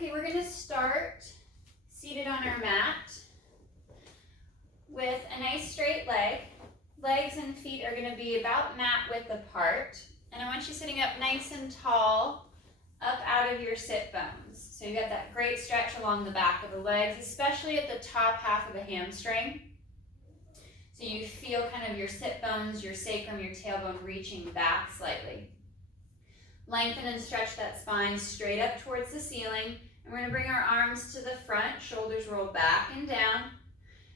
Okay, we're gonna start seated on our mat with a nice straight leg. Legs and feet are gonna be about mat width apart. And I want you sitting up nice and tall, up out of your sit bones. So you got that great stretch along the back of the legs, especially at the top half of the hamstring. So you feel kind of your sit bones, your sacrum, your tailbone reaching back slightly. Lengthen and stretch that spine straight up towards the ceiling. And we're gonna bring our arms to the front, shoulders roll back and down.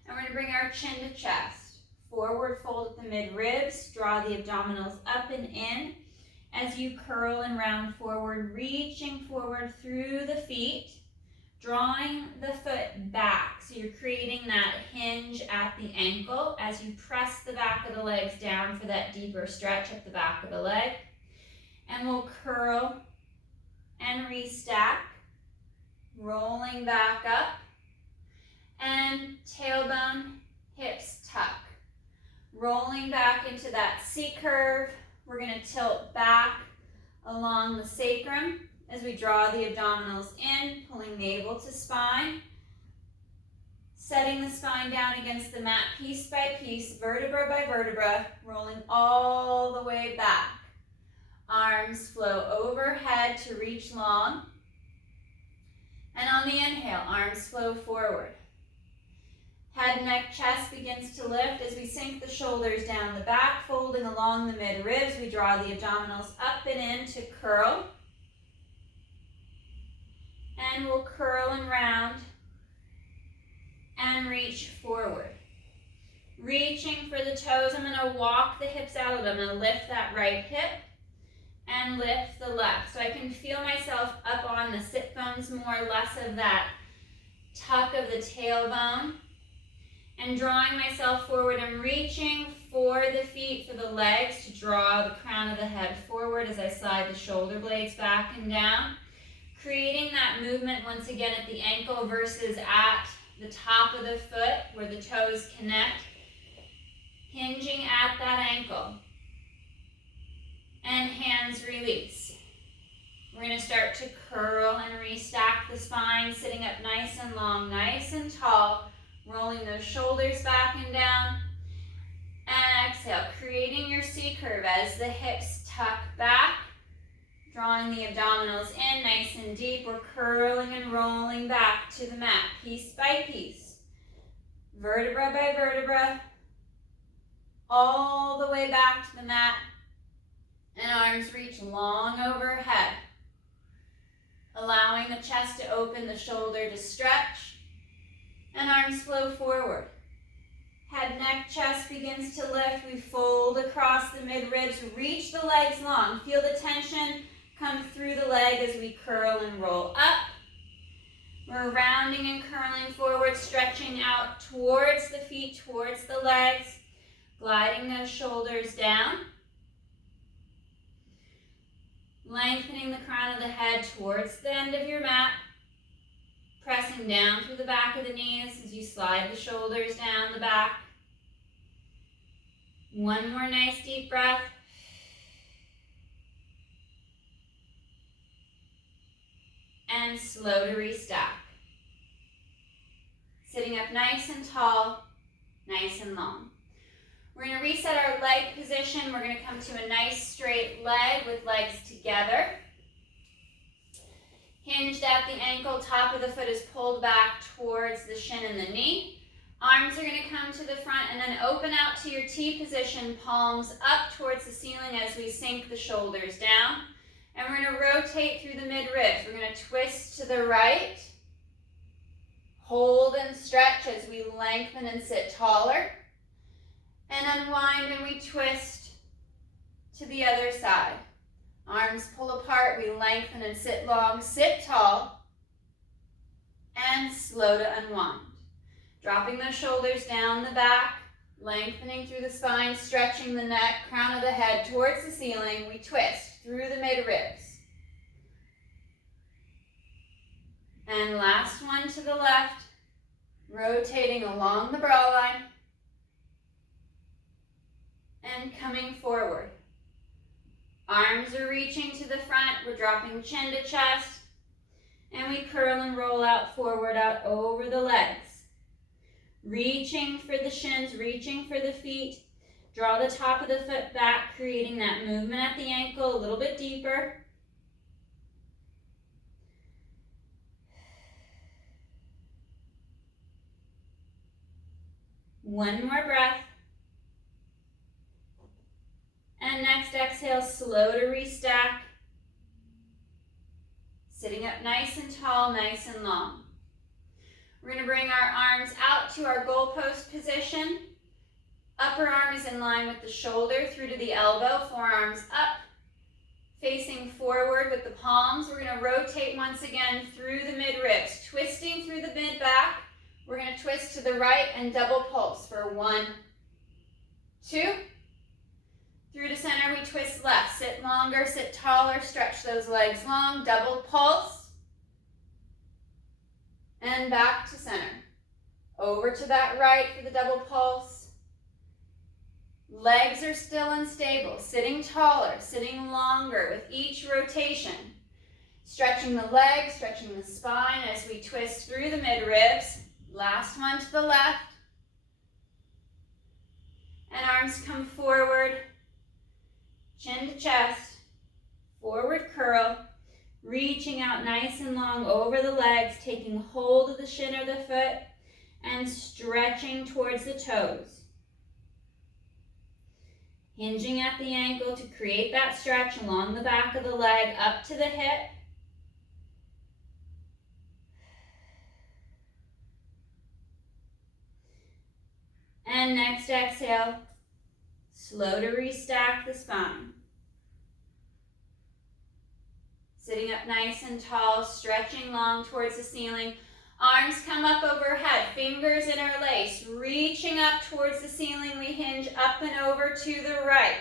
And we're gonna bring our chin to chest. Forward fold at the mid-ribs, draw the abdominals up and in. As you curl and round forward, reaching forward through the feet, drawing the foot back. So you're creating that hinge at the ankle as you press the back of the legs down for that deeper stretch up the back of the leg. And we'll curl and restack, rolling back up, and tailbone, hips tuck. Rolling back into that C curve. We're going to tilt back along the sacrum as we draw the abdominals in, pulling navel to spine. Setting the spine down against the mat piece by piece, vertebra by vertebra, rolling all the way back. Arms flow overhead to reach long. And on the inhale, arms flow forward. Head, neck, chest begins to lift as we sink the shoulders down the back, folding along the mid-ribs. We draw the abdominals up and in to curl. And we'll curl and round and reach forward. Reaching for the toes, I'm going to walk the hips out. I'm going to lift that right hip and lift the left. So I can feel myself up on the sit bones more, less of that tuck of the tailbone. And drawing myself forward, I'm reaching for the feet, for the legs, to draw the crown of the head forward as I slide the shoulder blades back and down. Creating that movement once again at the ankle versus at the top of the foot where the toes connect. Hinging at that ankle. And hands release. We're going to start to curl and restack the spine, sitting up nice and long, nice and tall. Rolling those shoulders back and down. And exhale, creating your C curve as the hips tuck back. Drawing the abdominals in nice and deep. We're curling and rolling back to the mat, piece by piece. Vertebra by vertebra. All the way back to the mat. And arms reach long overhead. Allowing the chest to open, the shoulder to stretch. And arms flow forward. Head, neck, chest begins to lift. We fold across the mid-ribs. Reach the legs long. Feel the tension come through the leg as we curl and roll up. We're rounding and curling forward, stretching out towards the feet, towards the legs. Gliding those shoulders down. Lengthening the crown of the head towards the end of your mat. Pressing down through the back of the knees as you slide the shoulders down the back. One more nice deep breath. And slow to restack. Sitting up nice and tall, nice and long. We're going to reset our leg position. We're going to come to a nice straight leg with legs together. Hinged at the ankle, top of the foot is pulled back towards the shin and the knee. Arms are going to come to the front and then open out to your T position, palms up towards the ceiling as we sink the shoulders down. And we're going to rotate through the mid-ribs. We're going to twist to the right. Hold and stretch as we lengthen and sit taller. And unwind and we twist to the other side. Arms pull apart, we lengthen and sit long, sit tall, and slow to unwind. Dropping the shoulders down the back, lengthening through the spine, stretching the neck, crown of the head towards the ceiling. We twist through the mid-ribs. And last one to the left, rotating along the brow line, and coming forward. Arms are reaching to the front. We're dropping chin to chest. And we curl and roll out forward, out over the legs. Reaching for the shins, reaching for the feet. Draw the top of the foot back, creating that movement at the ankle a little bit deeper. One more breath. And next exhale, slow to restack. Sitting up nice and tall, nice and long. We're going to bring our arms out to our goalpost position. Upper arm is in line with the shoulder through to the elbow, forearms up, facing forward with the palms. We're going to rotate once again through the mid-ribs, twisting through the mid-back. We're going to twist to the right and double pulse for 1, 2. Through to center, we twist left. Sit longer, sit taller, stretch those legs long, double pulse. And back to center. Over to that right for the double pulse. Legs are still unstable, sitting taller, sitting longer with each rotation. Stretching the legs, stretching the spine as we twist through the mid-ribs. Last one to the left. And arms come forward. Chin to chest, forward curl, reaching out nice and long over the legs, taking hold of the shin of the foot and stretching towards the toes. Hinging at the ankle to create that stretch along the back of the leg up to the hip. And next exhale, slow to restack the spine. Sitting up nice and tall, stretching long towards the ceiling. Arms come up overhead, fingers interlace, reaching up towards the ceiling. We hinge up and over to the right,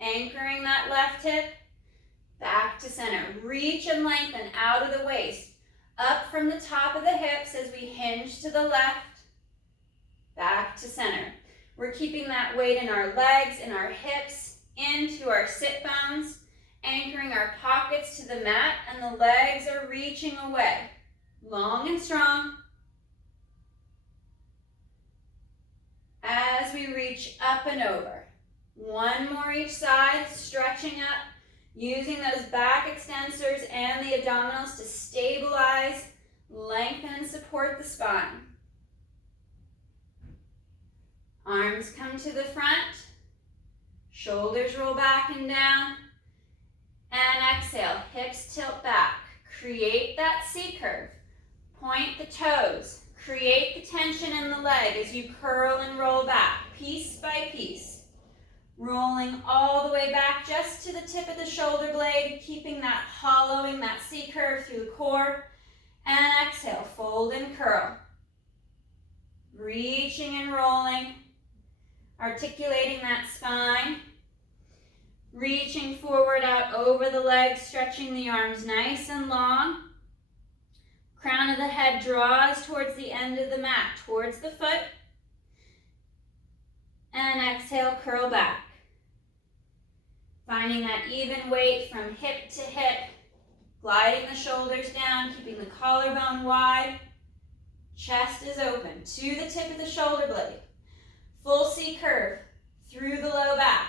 anchoring that left hip, back to center. Reach and lengthen out of the waist, up from the top of the hips as we hinge to the left, back to center. We're keeping that weight in our legs, in our hips, into our sit bones, anchoring our pockets to the mat, and the legs are reaching away. Long and strong. As we reach up and over. One more each side, stretching up, using those back extensors and the abdominals to stabilize, lengthen, and support the spine. Arms come to the front, shoulders roll back and down, and exhale, hips tilt back. Create that C curve. Point the toes. Create the tension in the leg as you curl and roll back, piece by piece. Rolling all the way back just to the tip of the shoulder blade, keeping that hollowing, that C curve through the core. And exhale, fold and curl. Reaching and rolling. Articulating that spine. Reaching forward out over the legs, stretching the arms nice and long. Crown of the head draws towards the end of the mat, towards the foot. And exhale, curl back. Finding that even weight from hip to hip. Gliding the shoulders down, keeping the collarbone wide. Chest is open to the tip of the shoulder blade. Full C curve through the low back.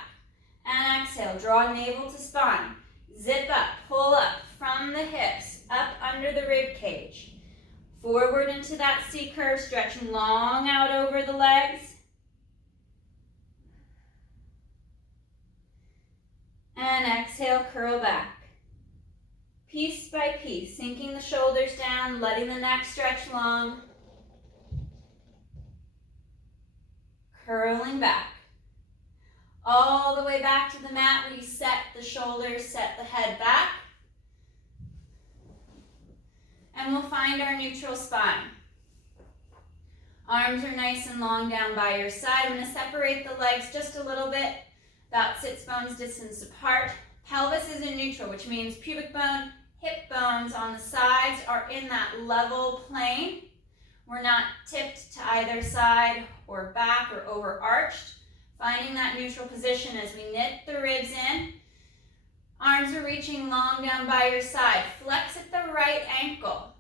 And exhale, draw navel to spine. Zip up, pull up from the hips, up under the rib cage. Forward into that C curve, stretching long out over the legs. And exhale, curl back. Piece by piece, sinking the shoulders down, letting the neck stretch long. Curling back. All the way back to the mat, we set the shoulders, set the head back. And we'll find our neutral spine. Arms are nice and long down by your side. I'm going to separate the legs just a little bit, about sits bones distance apart. Pelvis is in neutral, which means pubic bone, hip bones on the sides are in that level plane. We're not tipped to either side or back or overarched. Finding that neutral position as we knit the ribs in. Arms are reaching long down by your side. Flex at the right ankle.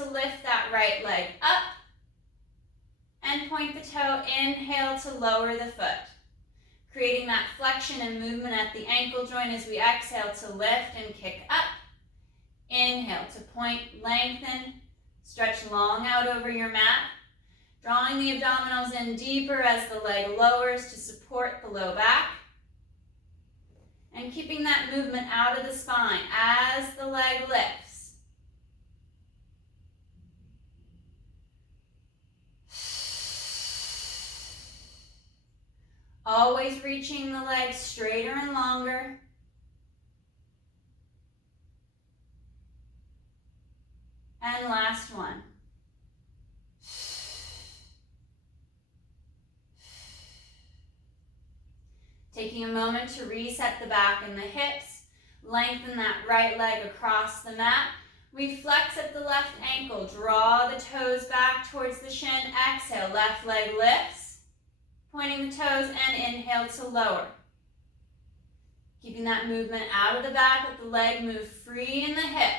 to lift that right leg up and point the toe. Inhale to lower the foot, creating that flexion and movement at the ankle joint as we exhale to lift and kick up. Inhale to point, lengthen, stretch long out over your mat, drawing the abdominals in deeper as the leg lowers to support the low back, and keeping that movement out of the spine as the leg lifts. Always reaching the legs straighter and longer. And last one. Taking a moment to reset the back and the hips. Lengthen that right leg across the mat. We flex at the left ankle. Draw the toes back towards the shin. Exhale, left leg lifts. Pointing the toes and inhale to lower. Keeping that movement out of the back. Let the leg move free in the hip.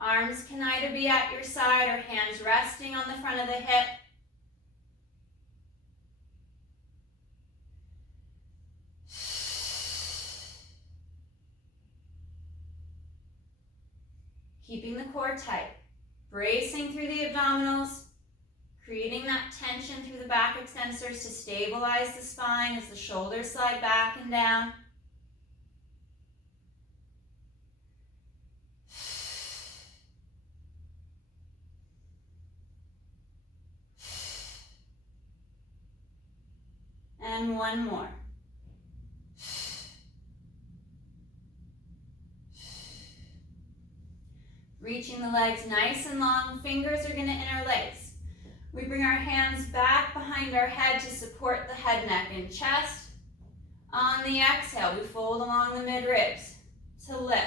Arms can either be at your side or hands resting on the front of the hip. Keeping the core tight, bracing through the abdominals, creating that tension through the back extensors to stabilize the spine as the shoulders slide back and down. And one more. Reaching the legs nice and long, fingers are going to interlace. We bring our hands back behind our head to support the head, neck, and chest. On the exhale, we fold along the mid-ribs to lift.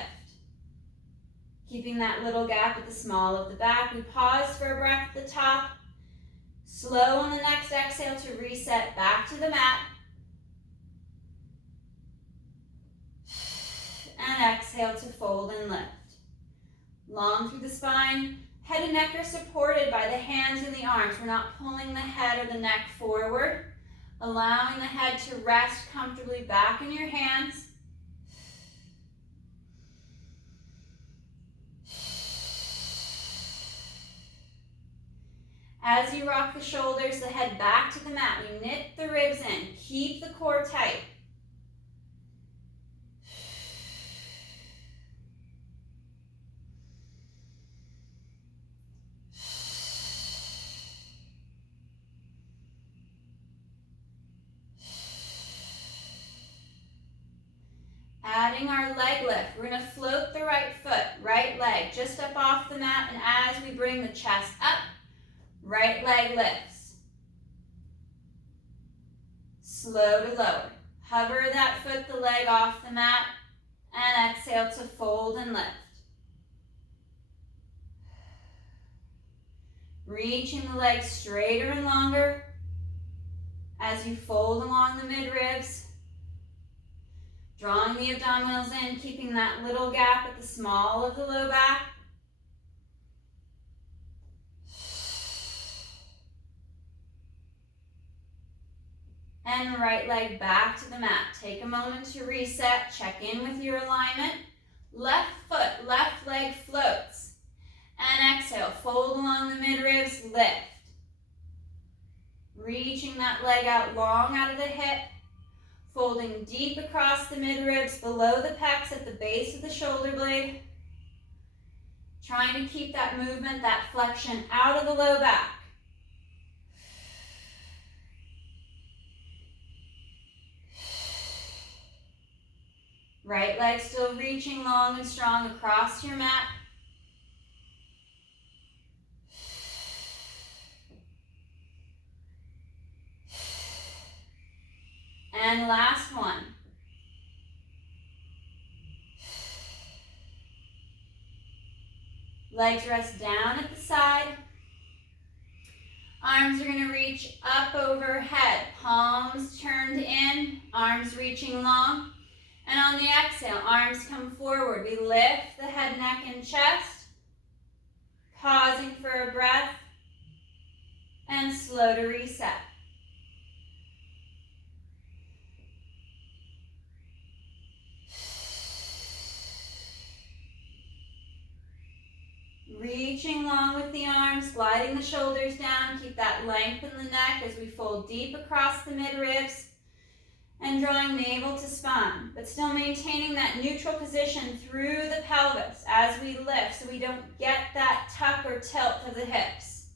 Keeping that little gap at the small of the back. We pause for a breath at the top. Slow on the next exhale to reset back to the mat. And exhale to fold and lift. Long through the spine. Head and neck are supported by the hands and the arms. We're not pulling the head or the neck forward. Allowing the head to rest comfortably back in your hands. As you rock the shoulders, the head back to the mat. We knit the ribs in. Keep the core tight. Adding our leg lift, we're going to float the right foot, right leg just up off the mat, and as we bring the chest up, right leg lifts. Slow to lower. Hover that foot, the leg off the mat, and exhale to fold and lift. Reaching the legs straighter and longer as you fold along the mid-ribs. Drawing the abdominals in, keeping that little gap at the small of the low back. And right leg back to the mat. Take a moment to reset, check in with your alignment. Left foot, left leg floats. And exhale, fold along the mid-ribs, lift. Reaching that leg out long out of the hip. Folding deep across the mid-ribs, below the pecs at the base of the shoulder blade. Trying to keep that movement, that flexion out of the low back. Right leg still reaching long and strong across your mat. And last one. Legs rest down at the side. Arms are going to reach up overhead. Palms turned in, arms reaching long. And on the exhale, arms come forward. We lift the head, neck, and chest. pausing for a breath, and slow to reset. Reaching long with the arms, gliding the shoulders down. Keep that length in the neck as we fold deep across the mid-ribs and drawing navel to spine, but still maintaining that neutral position through the pelvis as we lift so we don't get that tuck or tilt of the hips.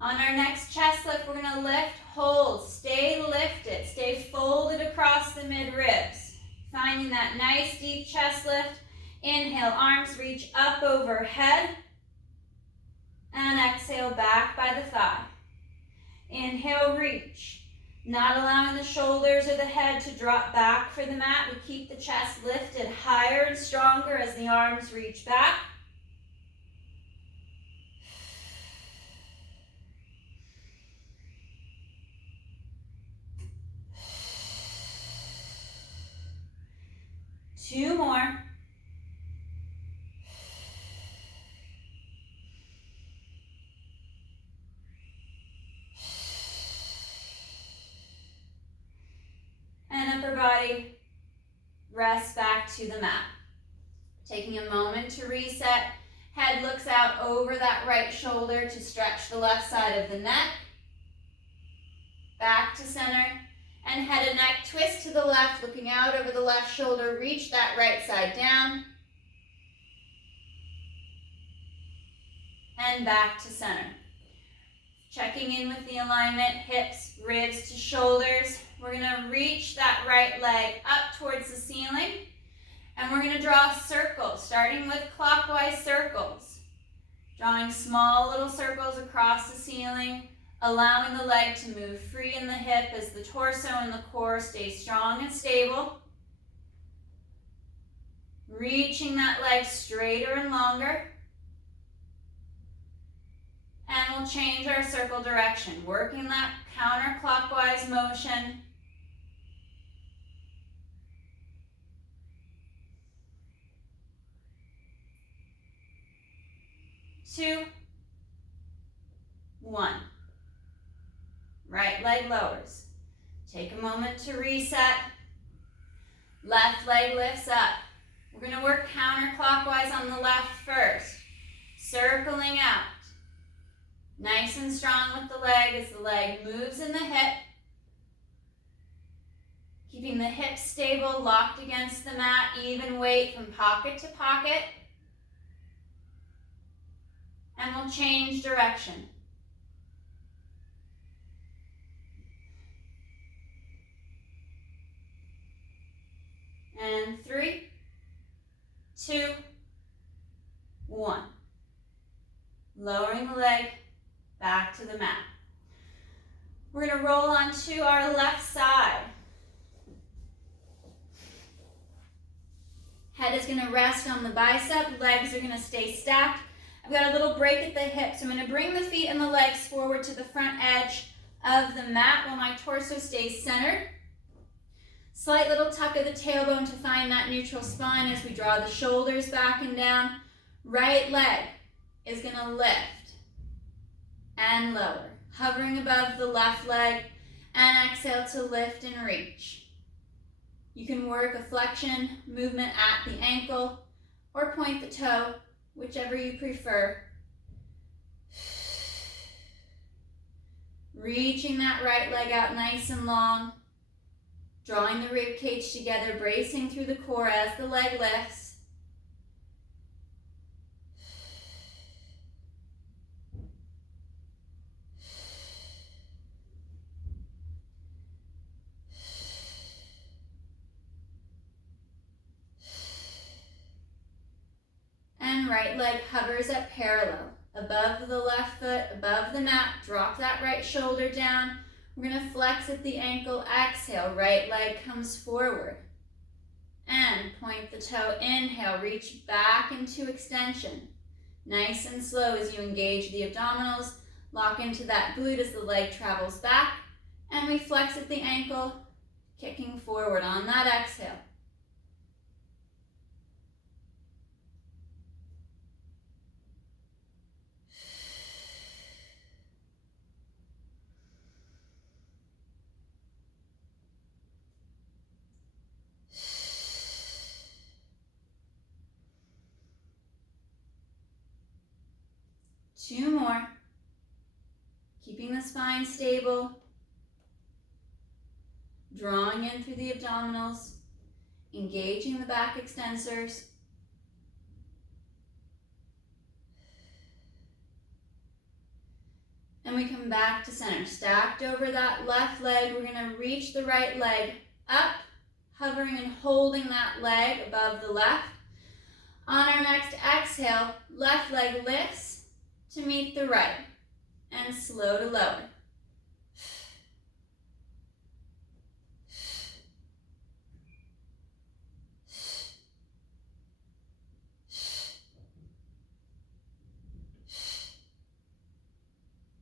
On our next chest lift, we're going to lift, hold, stay lifted, stay folded across the mid-ribs. Finding that nice deep chest lift. Inhale, arms reach up overhead. And exhale, back by the thigh. Inhale, reach. Not allowing the shoulders or the head to drop back for the mat. We keep the chest lifted higher and stronger as the arms reach back. Two more. And upper body, rest back to the mat. Taking a moment to reset. Head looks out over that right shoulder to stretch the left side of the neck. Back to center. And head and neck twist to the left, looking out over the left shoulder. Reach that right side down. And back to center. Checking in with the alignment, hips, ribs to shoulders. We're going to reach that right leg up towards the ceiling. And we're going to draw circles, starting with clockwise circles. Drawing small little circles across the ceiling. Allowing the leg to move free in the hip as the torso and the core stay strong and stable. Reaching that leg straighter and longer. And we'll change our circle direction, working that counterclockwise motion. Two, one. Right leg lowers. Take a moment to reset. Left leg lifts up. We're going to work counterclockwise on the left first. Circling out. Nice and strong with the leg as the leg moves in the hip. Keeping the hips stable, locked against the mat, even weight from pocket to pocket. And we'll change direction. And 3, 2, 1. Lowering the leg back to the mat. We're going to roll onto our left side. Head is going to rest on the bicep. Legs are going to stay stacked. I've got a little break at the hips. I'm going to bring the feet and the legs forward to the front edge of the mat while my torso stays centered. Slight little tuck of the tailbone to find that neutral spine as we draw the shoulders back and down. Right leg is going to lift and lower, hovering above the left leg, and exhale to lift and reach. You can work a flexion movement at the ankle or point the toe, whichever you prefer. Reaching that right leg out nice and long. Drawing the rib cage together, bracing through the core as the leg lifts. And right leg hovers at parallel. Above the left foot, above the mat, drop that right shoulder down. We're going to flex at the ankle, exhale, right leg comes forward. And point the toe, inhale, reach back into extension. Nice and slow as you engage the abdominals, lock into that glute as the leg travels back. And we flex at the ankle, kicking forward on that exhale. Two more. Keeping the spine stable. Drawing in through the abdominals. Engaging the back extensors. And we come back to center. Stacked over that left leg, we're going to reach the right leg up, hovering and holding that leg above the left. On our next exhale, left leg lifts to meet the right, and slow to lower.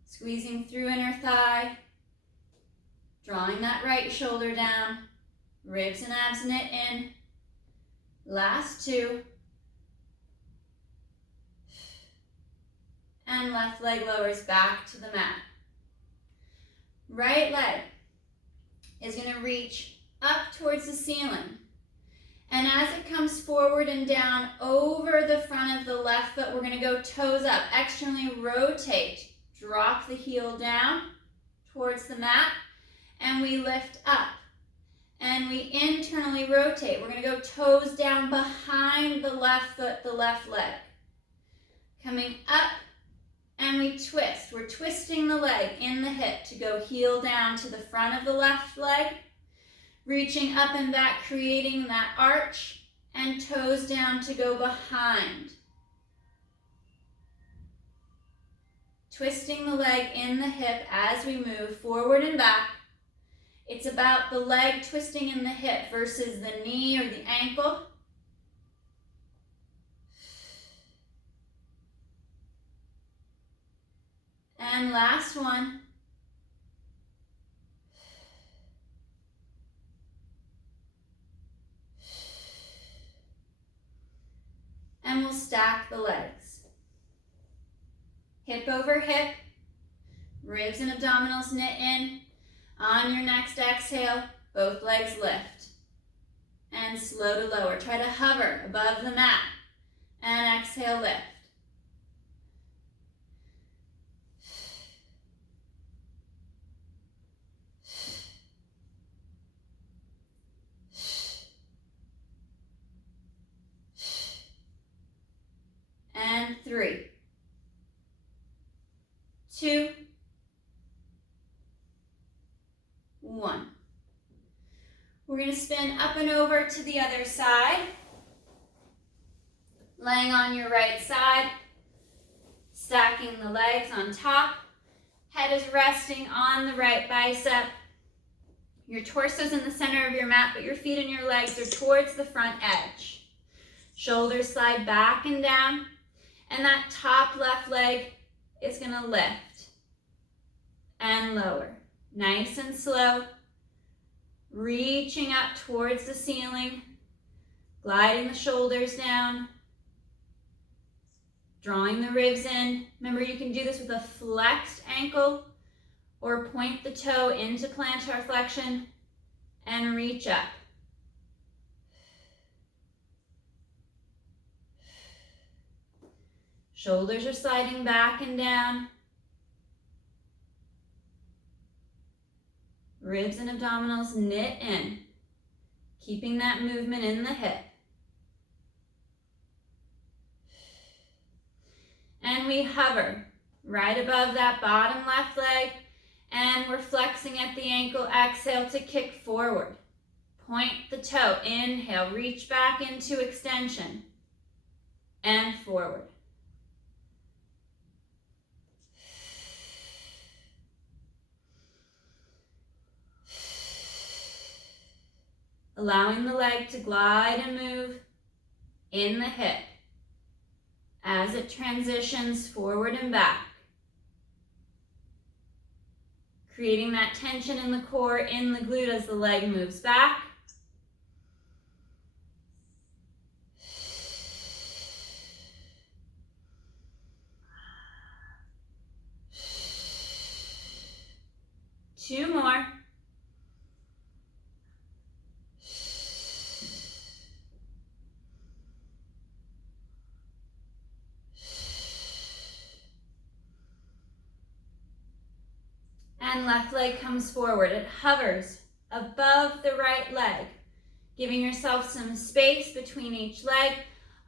Squeezing through inner thigh, drawing that right shoulder down, ribs and abs knit in. Last two. And left leg lowers back to the mat. Right leg is going to reach up towards the ceiling. And as it comes forward and down over the front of the left foot, we're going to go toes up. Externally rotate. Drop the heel down towards the mat. And we lift up. And we internally rotate. We're going to go toes down behind the left foot, the left leg. Coming up. And we twist. We're twisting the leg in the hip to go heel down to the front of the left leg. Reaching up and back, creating that arch. And toes down to go behind. Twisting the leg in the hip as we move forward and back. It's about the leg twisting in the hip versus the knee or the ankle. And last one. And we'll stack the legs. Hip over hip. Ribs and abdominals knit in. On your next exhale, both legs lift. And slow to lower. Try to hover above the mat. And exhale, lift. And 3, 2, 1. We're going to spin up and over to the other side. Laying on your right side, stacking the legs on top. Head is resting on the right bicep. Your torso's in the center of your mat, but your feet and your legs are towards the front edge. Shoulders slide back and down. And that top left leg is going to lift and lower. Nice and slow. Reaching up towards the ceiling. Gliding the shoulders down. Drawing the ribs in. Remember, you can do this with a flexed ankle or point the toe into plantar flexion and reach up. Shoulders are sliding back and down. Ribs and abdominals knit in, keeping that movement in the hip. And we hover right above that bottom left leg, and we're flexing at the ankle. Exhale to kick forward. Point the toe. Inhale, reach back into extension and forward. Allowing the leg to glide and move in the hip as it transitions forward and back. creating that tension in the core, in the glute as the leg moves back. Two more. And left leg comes forward. It hovers above the right leg, giving yourself some space between each leg.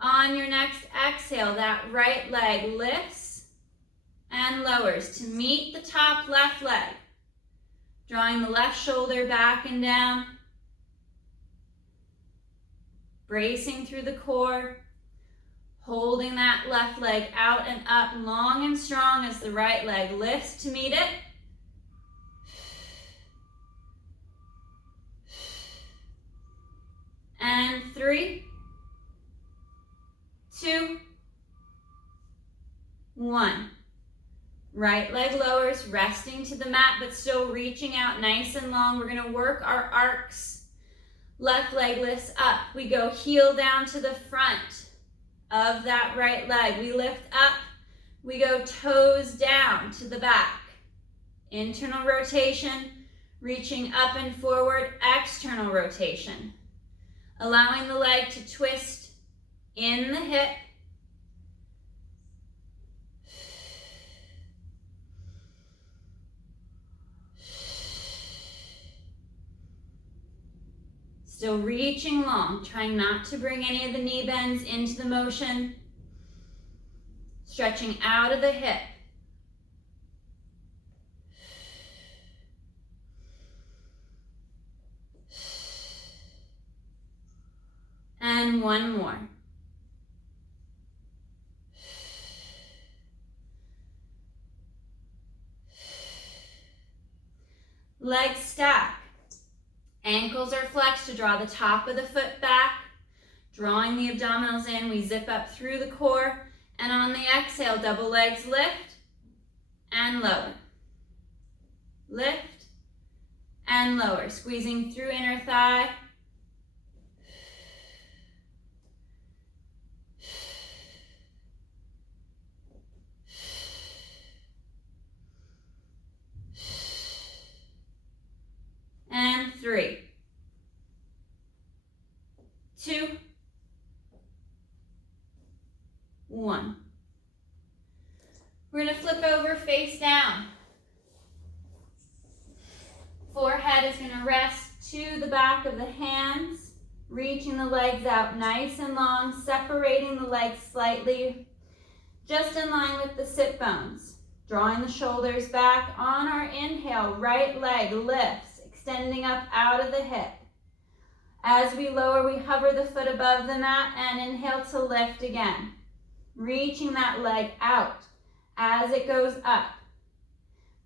On your next exhale, that right leg lifts and lowers to meet the top left leg. Drawing the left shoulder back and down. Bracing through the core. Holding that left leg out and up long and strong as the right leg lifts to meet it. And 3, 2, 1. Right leg lowers, resting to the mat, but still reaching out nice and long. We're going to work our arcs. Left leg lifts up. We go heel down to the front of that right leg. We lift up. We go toes down to the back. Internal rotation, reaching up and forward. External rotation. Allowing the leg to twist in the hip. Still reaching long, trying not to bring any of the knee bends into the motion. Stretching out of the hip. And one more. Legs stack. Ankles are flexed to draw the top of the foot back. Drawing the abdominals in, we zip up through the core. And on the exhale, double legs lift and lower. Lift and lower. Squeezing through inner thigh. And 3, 2, 1. We're going to flip over face down. Forehead is going to rest to the back of the hands, reaching the legs out nice and long, separating the legs slightly, just in line with the sit bones. Drawing the shoulders back. On our inhale, right leg lifts, extending up out of the hip. As we lower, we hover the foot above the mat and inhale to lift again. Reaching that leg out as it goes up.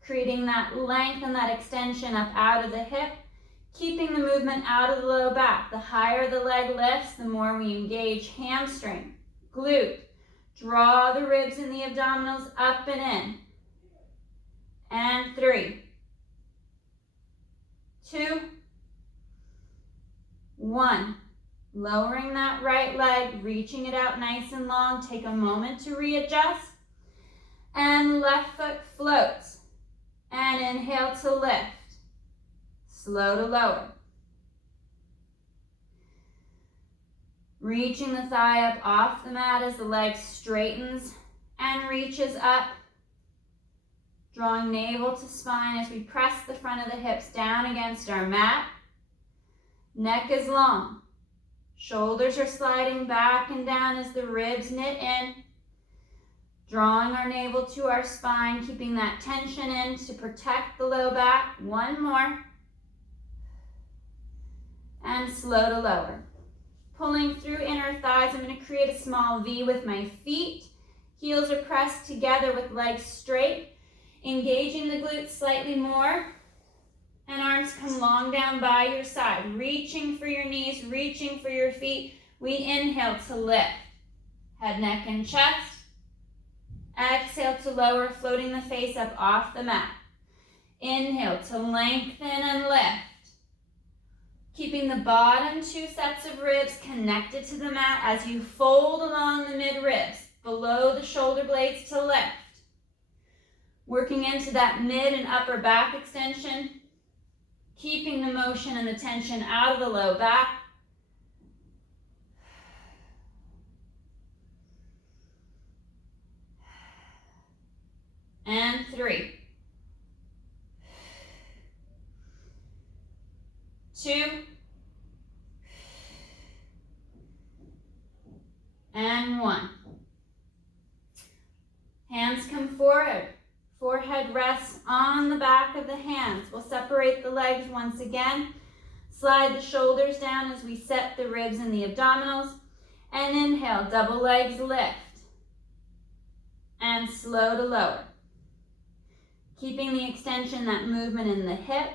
Creating that length and that extension up out of the hip. Keeping the movement out of the low back. The higher the leg lifts, the more we engage hamstring, glute. Draw the ribs and the abdominals up and in. And 3, 2, 1. Lowering that right leg, reaching it out nice and long. Take a moment to readjust. And left foot floats. And inhale to lift. Slow to lower. Reaching the thigh up off the mat as the leg straightens and reaches up. Drawing navel to spine as we press the front of the hips down against our mat. Neck is long. Shoulders are sliding back and down as the ribs knit in. Drawing our navel to our spine, keeping that tension in to protect the low back. One more. And slow to lower. Pulling through inner thighs, I'm going to create a small V with my feet. Heels are pressed together with legs straight. Engaging the glutes slightly more. And arms come long down by your side. Reaching for your knees, reaching for your feet. We inhale to lift. Head, neck, and chest. Exhale to lower, floating the face up off the mat. Inhale to lengthen and lift. Keeping the bottom 2 sets of ribs connected to the mat as you fold along the mid-ribs, below the shoulder blades to lift. Working into that mid and upper back extension, keeping the motion and the tension out of the low back. And 3, 2, and 1. Hands come forward. Forehead rests on the back of the hands. We'll separate the legs once again. Slide the shoulders down as we set the ribs and the abdominals. And inhale, double legs lift. And slow to lower. Keeping the extension, that movement in the hip.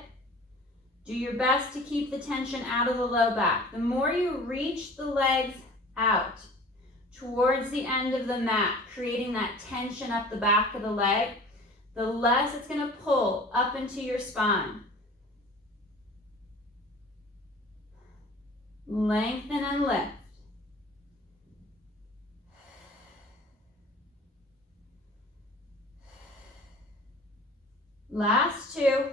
Do your best to keep the tension out of the low back. The more you reach the legs out towards the end of the mat, creating that tension up the back of the leg, the less it's going to pull up into your spine. Lengthen and lift. Last 2.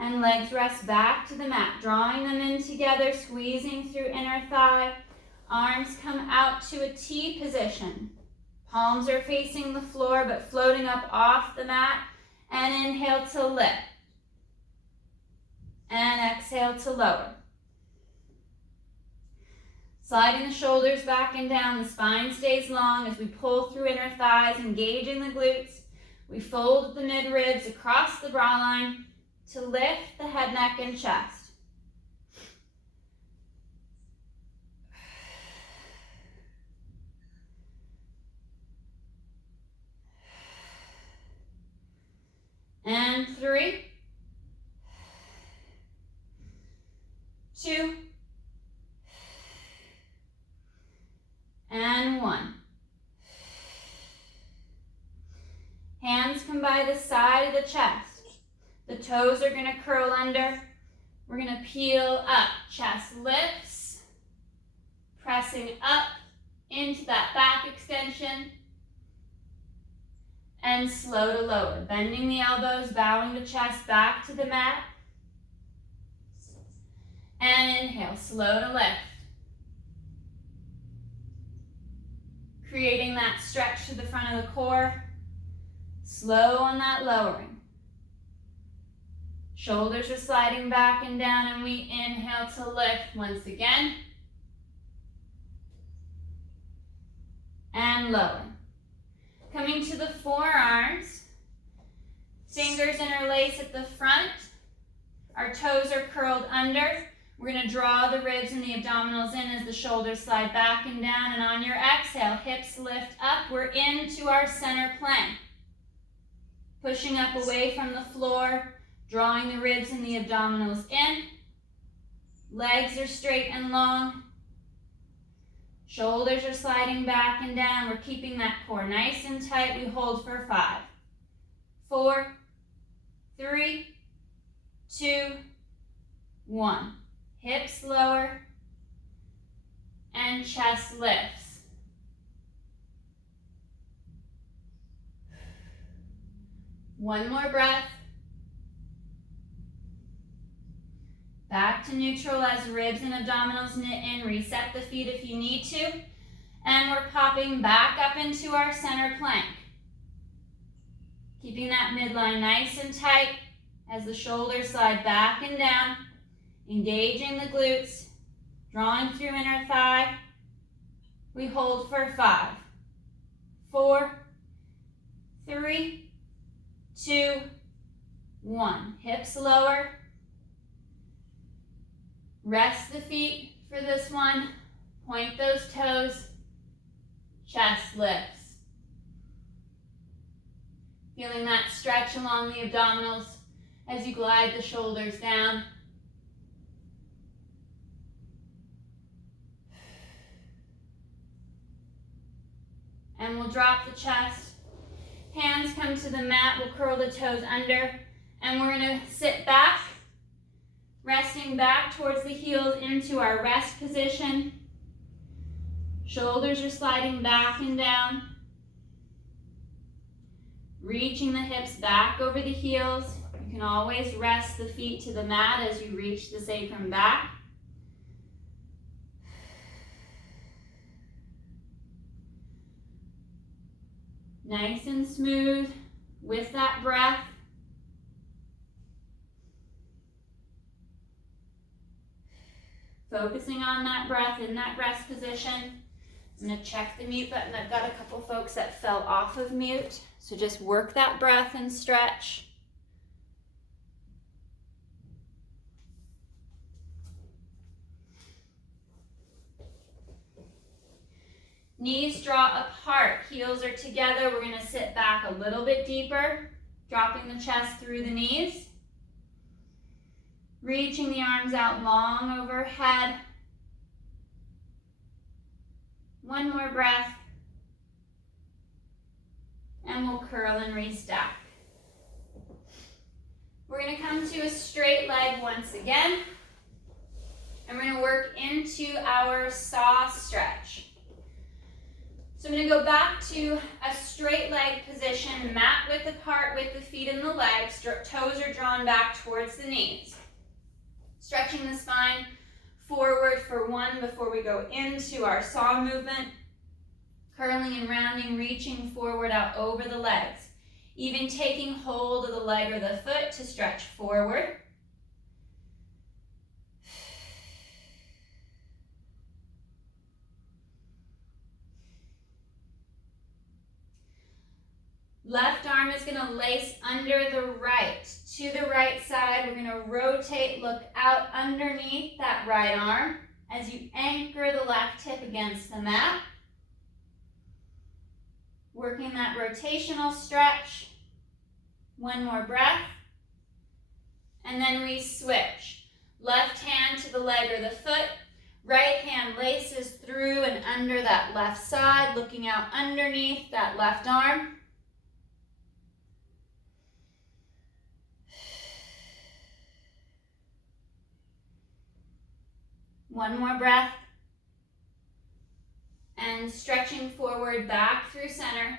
And legs rest back to the mat, drawing them in together, squeezing through inner thigh. Arms come out to a T position. Palms are facing the floor, but floating up off the mat. And inhale to lift. And exhale to lower. Sliding the shoulders back and down, the spine stays long as we pull through inner thighs, engaging the glutes. We fold the mid-ribs across the bra line to lift the head, neck, and chest. And 3, 2, and 1. Hands come by the side of the chest. The toes are going to curl under. We're going to peel up. Chest lifts. Pressing up into that back extension. And slow to lower. Bending the elbows, bowing the chest back to the mat. And inhale, slow to lift. Creating that stretch to the front of the core. Slow on that lowering. Shoulders are sliding back and down, and we inhale to lift once again. And lower. Coming to the forearms. Fingers interlace at the front. Our toes are curled under. We're going to draw the ribs and the abdominals in as the shoulders slide back and down. And on your exhale, hips lift up. We're into our center plank. Pushing up away from the floor, drawing the ribs and the abdominals in. Legs are straight and long. Shoulders are sliding back and down. We're keeping that core nice and tight. We hold for 5, 4, 3, 2, 1. Hips lower and chest lifts. One more breath. Back to neutral as ribs and abdominals knit in. Reset the feet if you need to. And we're popping back up into our center plank. Keeping that midline nice and tight as the shoulders slide back and down. Engaging the glutes. Drawing through inner thigh. We hold for 5, 4, 3, 2, 1. Hips lower. Rest the feet for this one. Point those toes. Chest lifts. Feeling that stretch along the abdominals as you glide the shoulders down. we'll drop the chest. Hands come to the mat, we'll curl the toes under, and we're gonna sit back, resting back towards the heels into our rest position. Shoulders are sliding back and down. Reaching the hips back over the heels. You can always rest the feet to the mat as you reach the sacrum back. Nice and smooth with that breath. Focusing on that breath in that rest position. I'm going to check the mute button. I've got a couple folks that fell off of mute. So just work that breath and stretch. Knees draw apart, heels are together. We're going to sit back a little bit deeper, dropping the chest through the knees. Reaching the arms out long overhead. One more breath. And we'll curl and restack. We're going to come to a straight leg once again. And we're going to work into our saw stretch. So I'm going to go back to a straight leg position, mat width apart with the feet and the legs. Toes are drawn back towards the knees. Stretching the spine forward for one before we go into our saw movement. Curling and rounding, reaching forward out over the legs. Even taking hold of the leg or the foot to stretch forward. Left arm is going to lace under the right. To the right side, we're going to rotate, look out underneath that right arm as you anchor the left hip against the mat. Working that rotational stretch. One more breath. And then we switch. Left hand to the leg or the foot. Right hand laces through and under that left side, looking out underneath that left arm. One more breath. And stretching forward back through center.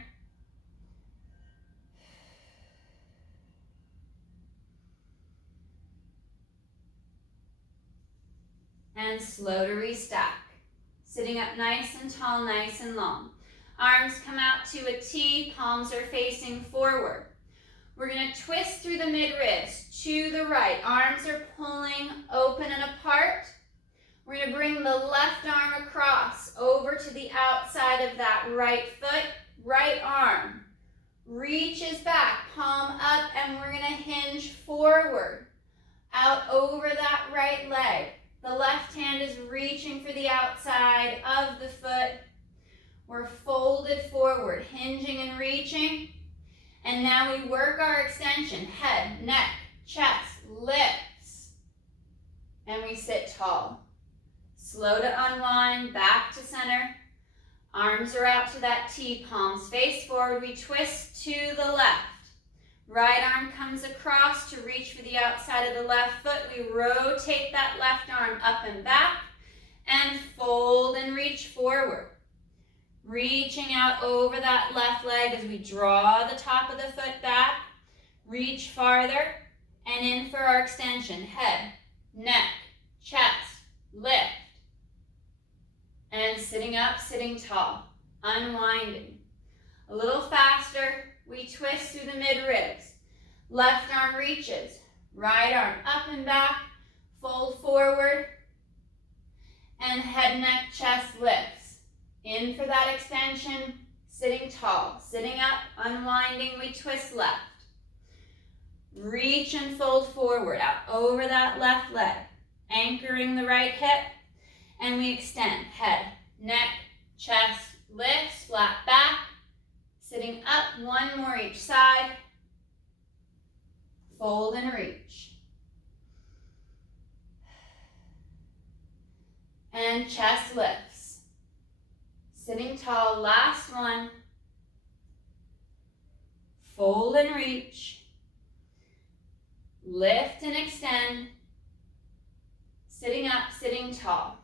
And slow to restack. Sitting up nice and tall, nice and long. Arms come out to a T, palms are facing forward. We're going to twist through the mid-ribs to the right. Arms are pulling open and apart. We're going to bring the left arm across over to the outside of that right foot. Right arm reaches back, palm up, and we're going to hinge forward, out over that right leg. The left hand is reaching for the outside of the foot. We're folded forward, hinging and reaching. And now we work our extension, head, neck, chest, lifts. And we sit tall. Slow to unwind, back to center. Arms are out to that T, palms face forward. We twist to the left. Right arm comes across to reach for the outside of the left foot. We rotate that left arm up and back and fold and reach forward. Reaching out over that left leg as we draw the top of the foot back. Reach farther and in for our extension. Head, neck, chest, lift. And sitting up, sitting tall, unwinding. A little faster, we twist through the mid-ribs. Left arm reaches, right arm up and back, fold forward, and head, neck, chest lifts. In for that extension, sitting tall. Sitting up, unwinding, we twist left. Reach and fold forward, out over that left leg. Anchoring the right hip. And we extend, head, neck, chest, lifts, flat back. Sitting up, one more each side. Fold and reach. And chest lifts. Sitting tall, last one. Fold and reach. Lift and extend. Sitting up, sitting tall.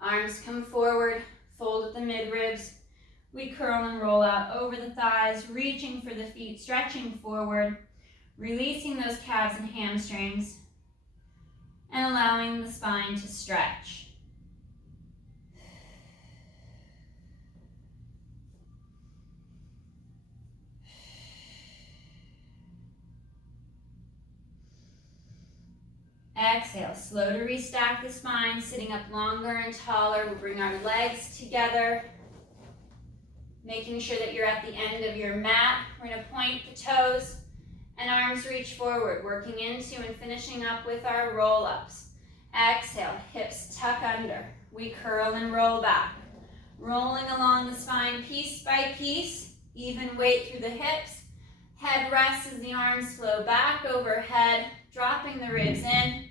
Arms come forward, fold at the mid-ribs. We curl and roll out over the thighs, reaching for the feet, stretching forward, releasing those calves and hamstrings, and allowing the spine to stretch. Exhale, slow to restack the spine, sitting up longer and taller. We'll bring our legs together, making sure that you're at the end of your mat. We're going to point the toes and arms reach forward, working into and finishing up with our roll-ups. Exhale, hips tuck under. We curl and roll back, rolling along the spine piece by piece, even weight through the hips. Head rests as the arms flow back overhead, dropping the ribs in.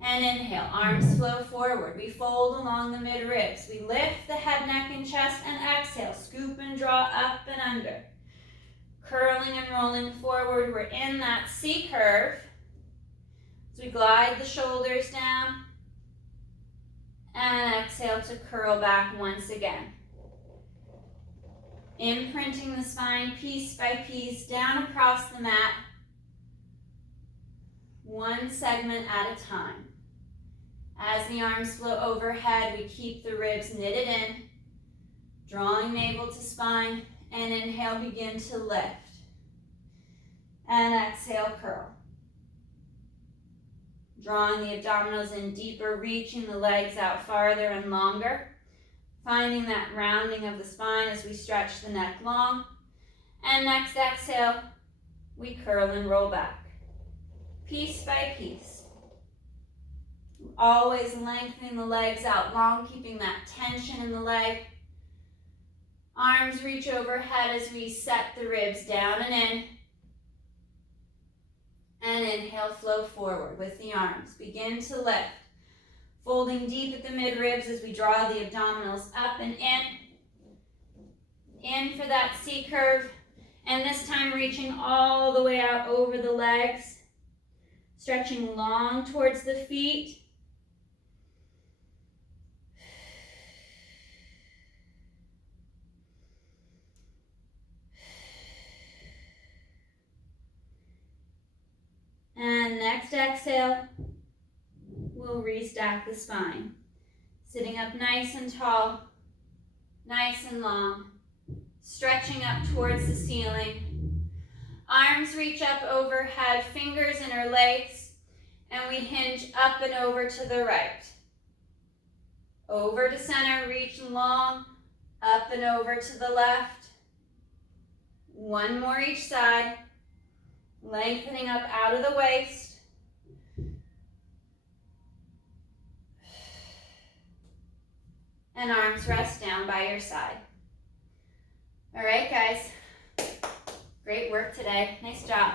And inhale, arms flow forward. We fold along the mid-ribs. We lift the head, neck, and chest, and exhale. Scoop and draw up and under. Curling and rolling forward. We're in that C curve. As we glide the shoulders down. And exhale to curl back once again. Imprinting the spine piece by piece down across the mat. One segment at a time. As the arms flow overhead, we keep the ribs knitted in, drawing navel to spine, and inhale, begin to lift. And exhale, curl. Drawing the abdominals in deeper, reaching the legs out farther and longer, finding that rounding of the spine as we stretch the neck long. And next exhale, we curl and roll back. Piece by piece. Always lengthening the legs out long, keeping that tension in the leg. Arms reach overhead as we set the ribs down and in. And inhale, flow forward with the arms. Begin to lift. Folding deep at the mid-ribs as we draw the abdominals up and in. In for that C curve. And this time reaching all the way out over the legs. Stretching long towards the feet. And next exhale, we'll restack the spine. Sitting up nice and tall, nice and long. Stretching up towards the ceiling. Arms reach up overhead, fingers interlace, and we hinge up and over to the right. Over to center, reach long, up and over to the left. One more each side. Lengthening up out of the waist. And arms rest down by your side. All right, guys. Great work today. Nice job.